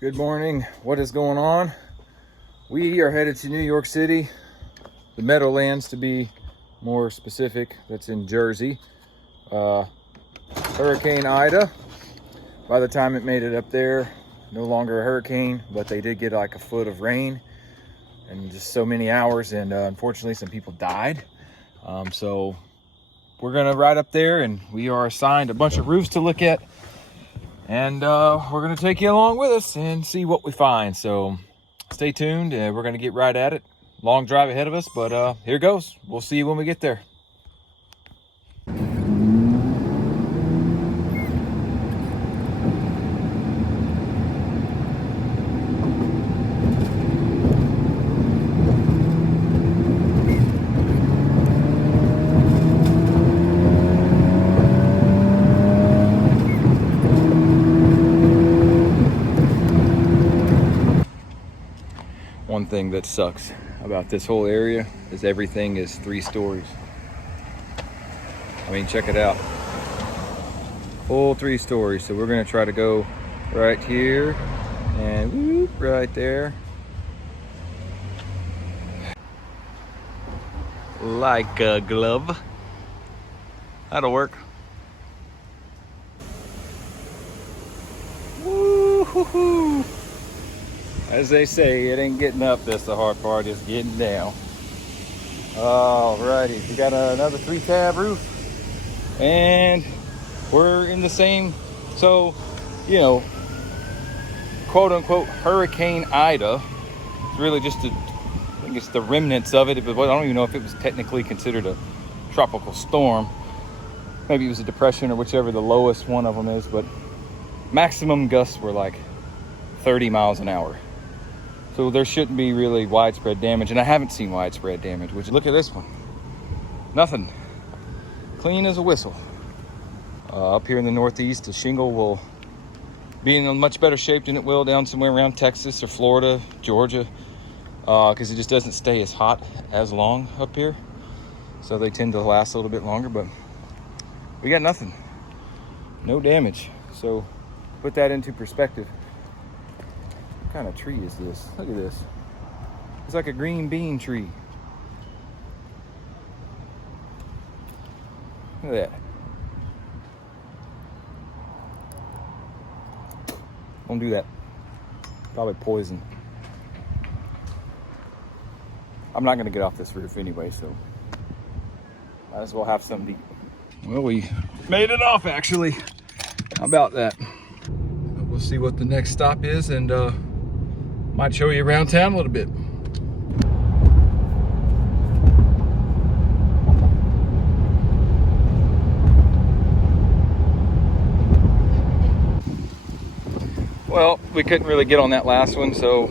Good morning. What is going on? We are headed to New York City, the Meadowlands to be more specific. That's in Jersey. Hurricane Ida, by the time it made it up there, no longer a hurricane, but they did get like a foot of rain in just so many hours, and unfortunately some people died. So we're gonna ride up there, and we are assigned a bunch of roofs to look at, and we're gonna take you along with us and see what we find. So stay tuned, and we're gonna get right at it. Long drive ahead of us, but here goes. We'll see you when we get there. One thing that sucks about this whole area is everything is 3 stories. I mean, check it out. Full 3 stories. So we're gonna try to go right here and whoop, right there. Like a glove. That'll work. Woo-hoo-hoo. As they say, it ain't getting up that's the hard part, it's getting down. Alrighty, we got another 3-tab roof, and we're in the same, so, you know, quote unquote Hurricane Ida. It's really just I think it's the remnants of it, but I don't even know if it was technically considered a tropical storm. Maybe it was a depression or whichever the lowest one of them is, but maximum gusts were like 30 miles an hour. So there shouldn't be really widespread damage, and I haven't seen widespread damage, which look at this one. Nothing. Clean as a whistle. Up here in the Northeast, the shingle will be in a much better shape than it will down somewhere around Texas or Florida, Georgia, because it just doesn't stay as hot as long up here. So they tend to last a little bit longer, but we got nothing. No damage. So put that into perspective. What kind of tree is this? Look at this. It's like a green bean tree. Look at that. Don't do that. Probably poison. I'm not gonna get off this roof anyway, so might as well have something to eat. Well, we made it off actually. How about that? We'll see what the next stop is, and might show you around town a little bit. Well, we couldn't really get on that last one, so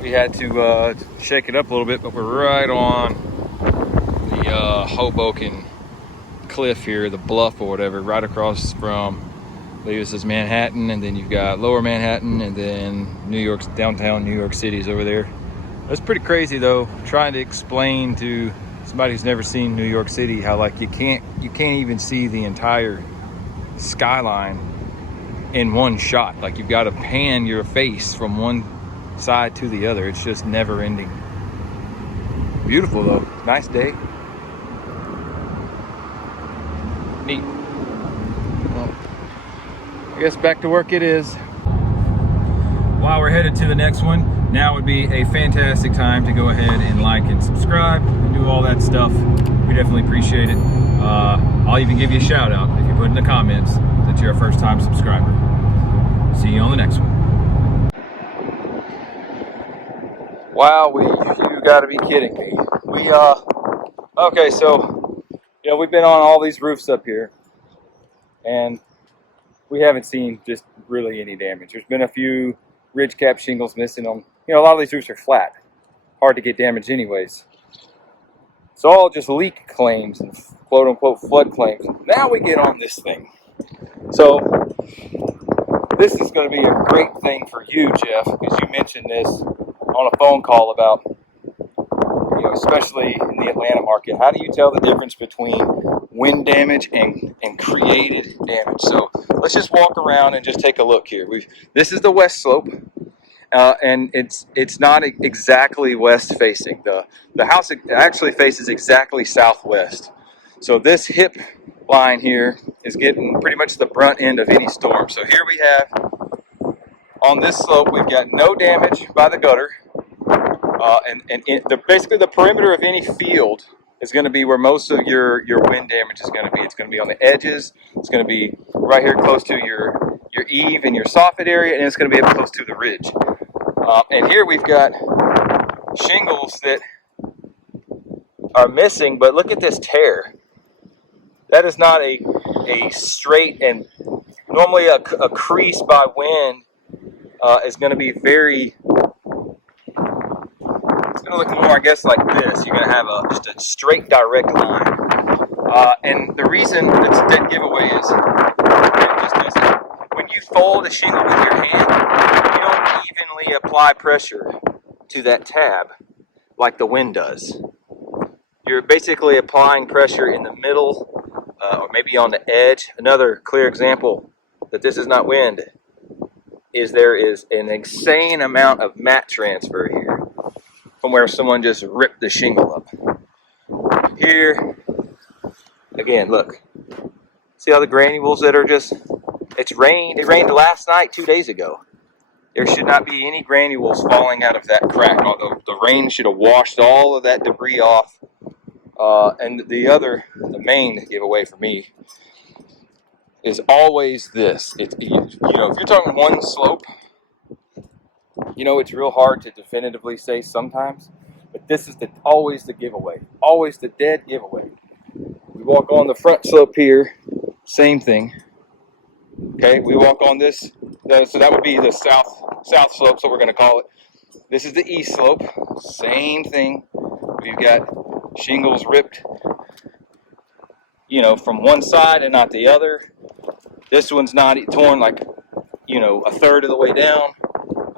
we had to shake it up a little bit, but we're right on the Hoboken cliff here, the bluff or whatever, right across from, I believe this is Manhattan, and then you've got Lower Manhattan, and then New York's downtown New York City's over there. That's pretty crazy though, trying to explain to somebody who's never seen New York City how like you can't even see the entire skyline in one shot. Like you've got to pan your face from one side to the other. It's just never ending. Beautiful though, nice day. Neat. Well, I guess back to work it is. While we're headed to the next one, now would be a fantastic time to go ahead and like and subscribe and do all that stuff. We definitely appreciate it. I'll even give you a shout out if you put in the comments that you're a first time subscriber. See you on the next one. Wow, you gotta be kidding me. Okay, so, you know, we've been on all these roofs up here, and we haven't seen just really any damage. There's been a few ridge cap shingles missing on, you know, a lot of these roofs are flat. Hard to get damage anyways. It's all just leak claims and quote unquote flood claims. Now we get on this thing. So this is going to be a great thing for you, Jeff, because you mentioned this on a phone call about, you know, especially in the Atlanta market. How do you tell the difference between wind damage and created damage? So let's just walk around and just take a look here. This is the west slope. and it's not exactly west facing. The house actually faces exactly southwest. So this hip line here is getting pretty much the brunt end of any storm. So here we have, on this slope, we've got no damage by the gutter. Basically the perimeter of any field is going to be where most of your wind damage is going to be. It's going to be on the edges. It's going to be right here close to your eave and your soffit area, and it's going to be up close to the ridge. And here we've got shingles that are missing, but look at this tear. That is not a straight, and normally a crease by wind is going to be very, it's going to look more, I guess, like this. You're going to have just a straight, direct line. And the reason it's a dead giveaway is it just doesn't, when you fold a shingle with your hand, you don't evenly apply pressure to that tab like the wind does. You're basically applying pressure in the middle or maybe on the edge. Another clear example that this is not wind is there is an insane amount of mat transfer here from where someone just ripped the shingle up. Here, again, look. See all the granules that are just, it's rained. It rained last night, 2 days ago. There should not be any granules falling out of that crack, although the rain should have washed all of that debris off. And the main giveaway for me is always this. If you're talking one slope, it's real hard to definitively say sometimes, but this is always the giveaway, always the dead giveaway. We walk on the front slope here, same thing. Okay, we walk on this, so that would be the south slope, so we're going to call it. This is the east slope, same thing. We've got shingles ripped, from one side and not the other. This one's not torn like, a third of the way down.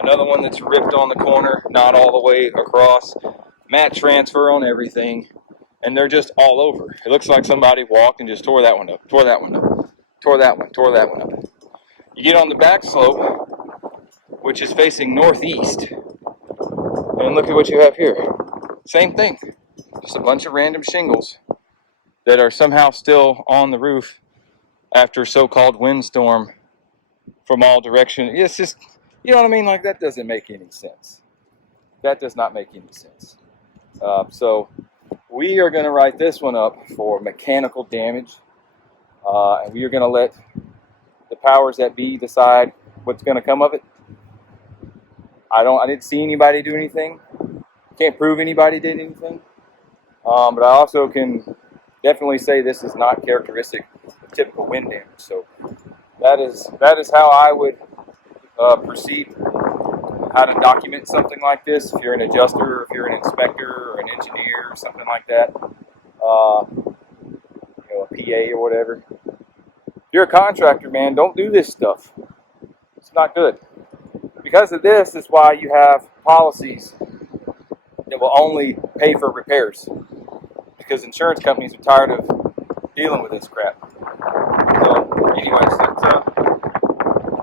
Another one that's ripped on the corner, not all the way across. Mat transfer on everything, and they're just all over. It looks like somebody walked and just tore that one up, tore that one up, tore that one up. You get on the back slope, which is facing northeast, and look at what you have here. Same thing, just a bunch of random shingles that are somehow still on the roof after so-called windstorm from all directions. It's just, you know what I mean? Like, that doesn't make any sense. That does not make any sense. So we are going to write this one up for mechanical damage, and we are going to let the powers that be decide what's going to come of it. I didn't see anybody do anything. Can't prove anybody did anything. But I also can definitely say this is not characteristic of typical wind damage. So that is how I would proceed, how to document something like this. If you're an adjuster, or if you're an inspector or an engineer or something like that, a PA or whatever. If you're a contractor, man, don't do this stuff. It's not good. Because of this is why you have policies that will only pay for repairs, because insurance companies are tired of dealing with this crap. So anyways,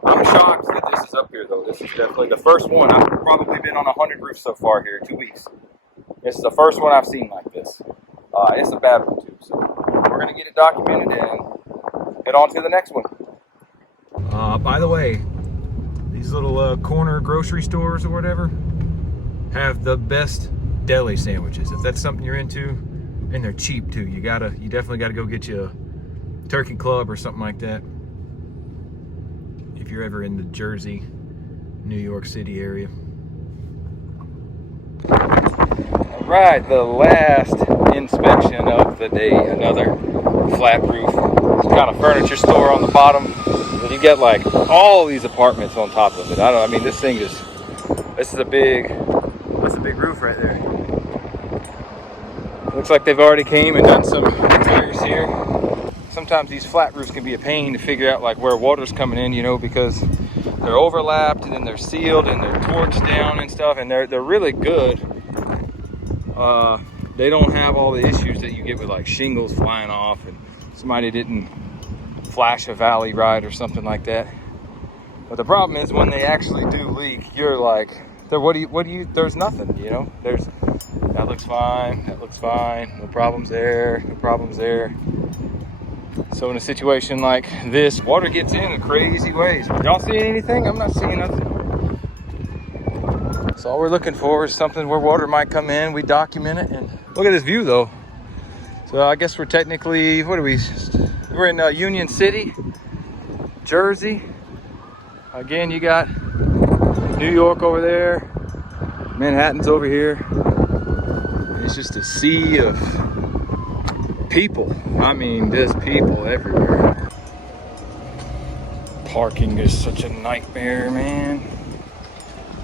I'm shocked that this is up here, though. This is definitely the first one. I've probably been on 100 roofs so far here in 2 weeks. This is the first one I've seen like this. It's a bad one too, so we're going to get it documented and get on to the next one. By the way, these little corner grocery stores or whatever have the best deli sandwiches. If that's something you're into, and they're cheap too. You definitely gotta go get you a turkey club or something like that if you're ever in the Jersey, New York City area. All right, the last inspection of the day. Another flat roof kind of furniture store on the bottom. And you get like all these apartments on top of it. This thing is, that's a big roof right there. Looks like they've already came and done some repairs here. Sometimes these flat roofs can be a pain to figure out like where water's coming in, because they're overlapped and then they're sealed and they're torched down and stuff, and they're really good. They don't have all the issues that you get with like shingles flying off and somebody didn't flash a valley ride or something like that. But the problem is when they actually do leak, you're like, what do you, there's nothing, you know? That looks fine, no problems there, no problems there. So in a situation like this, water gets in crazy ways. Y'all seeing anything? I'm not seeing nothing. So all we're looking for is something where water might come in, we document it, and look at this view though. So I guess we're technically, we're in Union City, Jersey. Again, you got New York over there, Manhattan's over here. It's just a sea of people. I mean, there's people everywhere. Parking is such a nightmare, man.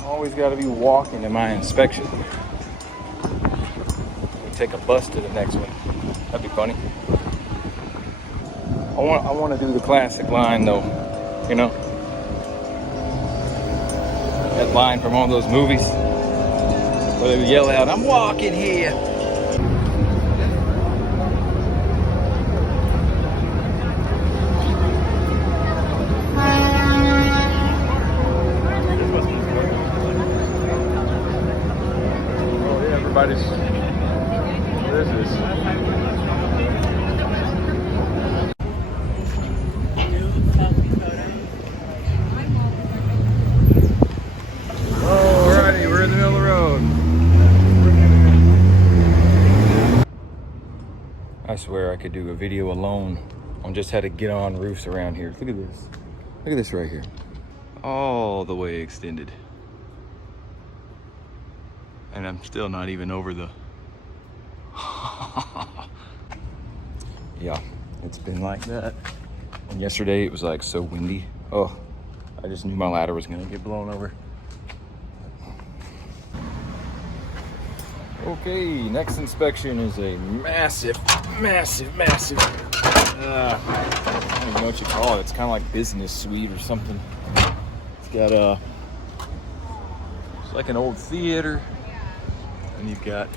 Always got to be walking to my inspection. Take a bus to the next one. That'd be funny. I want to do the classic line though, you know. That line from all those movies where they would yell out, "I'm walking here." Oh yeah, everybody's. What is this? Alrighty, we're in the middle of the road. I swear I could do a video alone on just how to get on roofs around here. Look at this. Look at this right here. All the way extended. And I'm still not even over the... Yeah, it's been like that. And yesterday it was like so windy. Oh, I just knew my ladder was gonna get blown over. Okay, next inspection is a massive. I don't even know what you call it. It's kind of like business suite or something. It's got it's like an old theater, and you've got,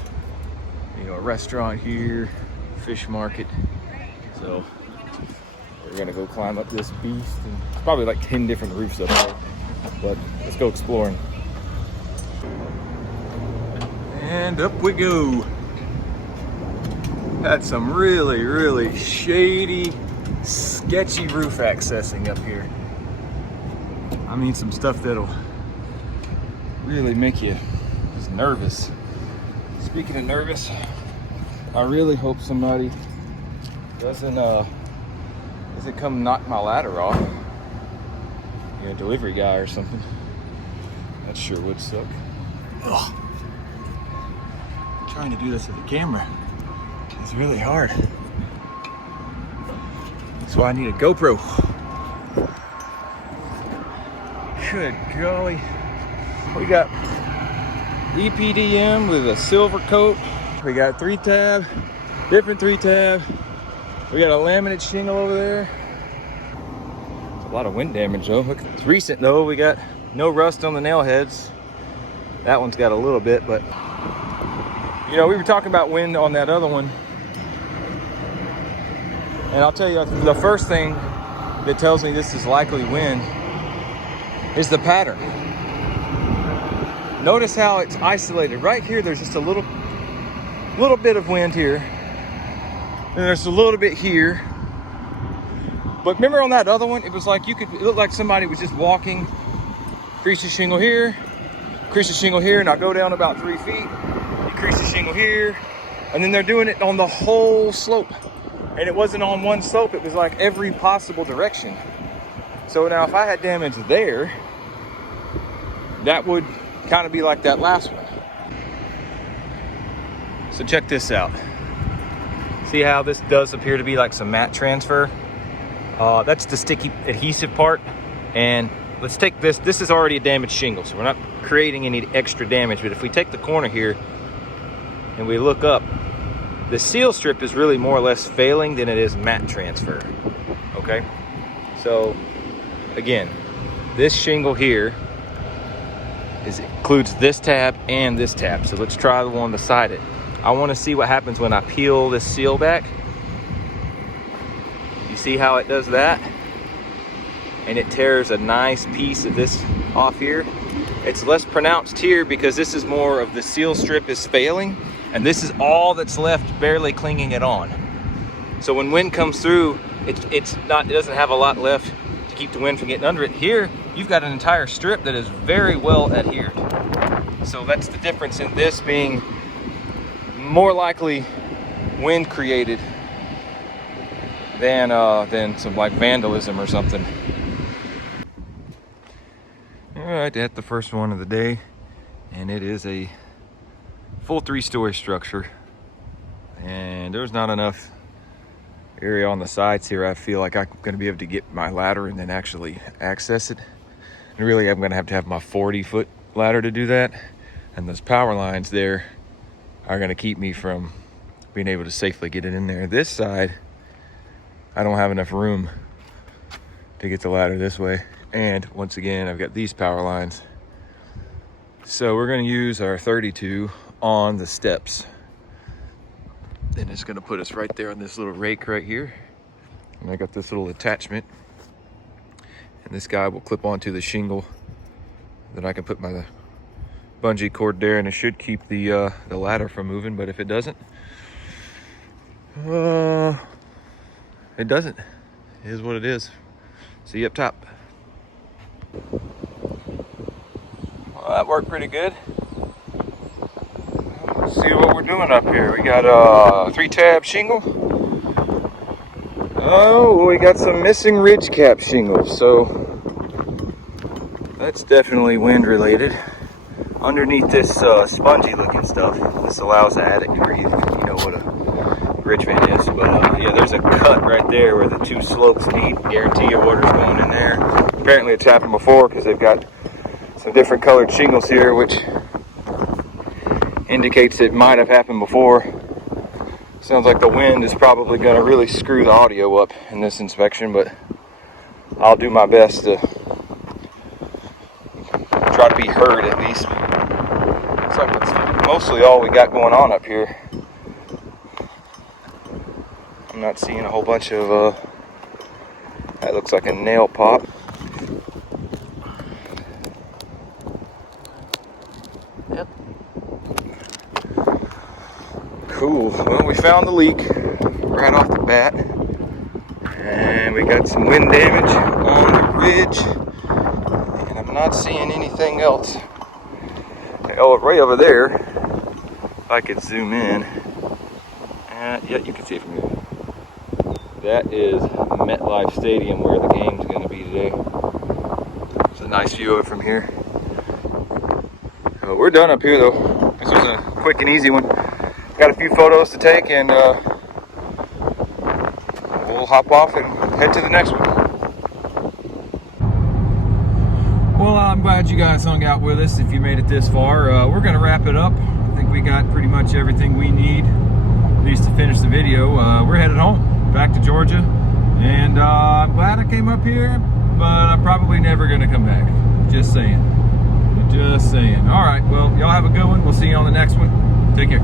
you know, a restaurant here, fish market. So we're gonna go climb up this beast, and it's probably like 10 different roofs up there. But let's go exploring. And up we go. Had some really shady, sketchy roof accessing up here. I mean, some stuff that'll really make you just nervous. Speaking of nervous, I really hope somebody doesn't come knock my ladder off. You know, delivery guy or something. That sure would suck. Ugh. Trying to do this with the camera is really hard. That's why I need a GoPro. Good golly. We got EPDM with a silver coat. We got different 3-tab. We got a laminate shingle over there. It's a lot of wind damage though. Look, it's recent though. We got no rust on the nail heads. That one's got a little bit, but you know, we were talking about wind on that other one. And I'll tell you, the first thing that tells me this is likely wind is the pattern. Notice how it's isolated. Right here, there's just a little bit of wind here. And there's a little bit here. But remember on that other one, it was like it looked like somebody was just walking, crease the shingle here, and I'll go down about 3 feet. Crease the shingle here, and then they're doing it on the whole slope, and it wasn't on one slope, it was like every possible direction. So now if I had damage there, that would kind of be like that last one. So check this out. See how this does appear to be like some matte transfer? That's the sticky adhesive part. And let's take this is already a damaged shingle, so we're not creating any extra damage. But if we take the corner here and we look up, the seal strip is really more or less failing than it is matte transfer. Okay, so again, this shingle here includes this tab and this tab. So let's try the one beside it. I want to see what happens when I peel this seal back. You see how it does that? and it tears a nice piece of this off here. It's less pronounced here because this is more of the seal strip is failing, and this is all that's left barely clinging it on. So when wind comes through, it doesn't have a lot left to keep the wind from getting under it. Here, you've got an entire strip that is very well adhered. So that's the difference in this being more likely wind created than some like vandalism or something. All right, that's the first one of the day, and it is a full 3-story structure, and there's not enough area on the sides here. I feel like I'm going to be able to get my ladder and then actually access it. And really, I'm going to have my 40-foot ladder to do that, and those power lines there are going to keep me from being able to safely get it in there. This side, I don't have enough room to get the ladder this way. And once again, I've got these power lines. So we're going to use our 32 on the steps. And it's going to put us right there on this little rake right here. And I got this little attachment. And this guy will clip onto the shingle. Then I can put my bungee cord there, and it should keep the ladder from moving. But if it doesn't, it doesn't. It is what it is. See you up top. Well, that worked pretty good. Let's see what we're doing up here. We got a 3-tab shingle. Oh, we got some missing ridge cap shingles. So that's definitely wind related. Underneath this spongy looking stuff, this allows the attic to breathe. You know what a ridge fan is, but yeah, there's a cut right there where the 2 slopes meet. Guarantee your water's going in there. Apparently it's happened before because they've got some different colored shingles here, which indicates it might have happened before. Sounds like the wind is probably going to really screw the audio up in this inspection, but I'll do my best to try to be heard at least. Looks like that's mostly all we got going on up here. I'm not seeing a whole bunch of that looks like a nail pop. Yep. Cool. Well, we found the leak right off the bat, and we got some wind damage on the ridge, and I'm not seeing anything else. Oh, right over there, if I could zoom in, yeah, you can see it from here. That is MetLife Stadium where the game's going to be today. It's a nice view of it from here. We're done up here though. This was a quick and easy one. Got a few photos to take, and we'll hop off and head to the next one. Well, I'm glad you guys hung out with us if you made it this far. We're going to wrap it up. I think we got pretty much everything we need, at least to finish the video. We're headed home, back to Georgia, and I'm glad I came up here, but I'm probably never going to come back. Just saying. Just saying. All right, well, y'all have a good one. We'll see you on the next one. Take care.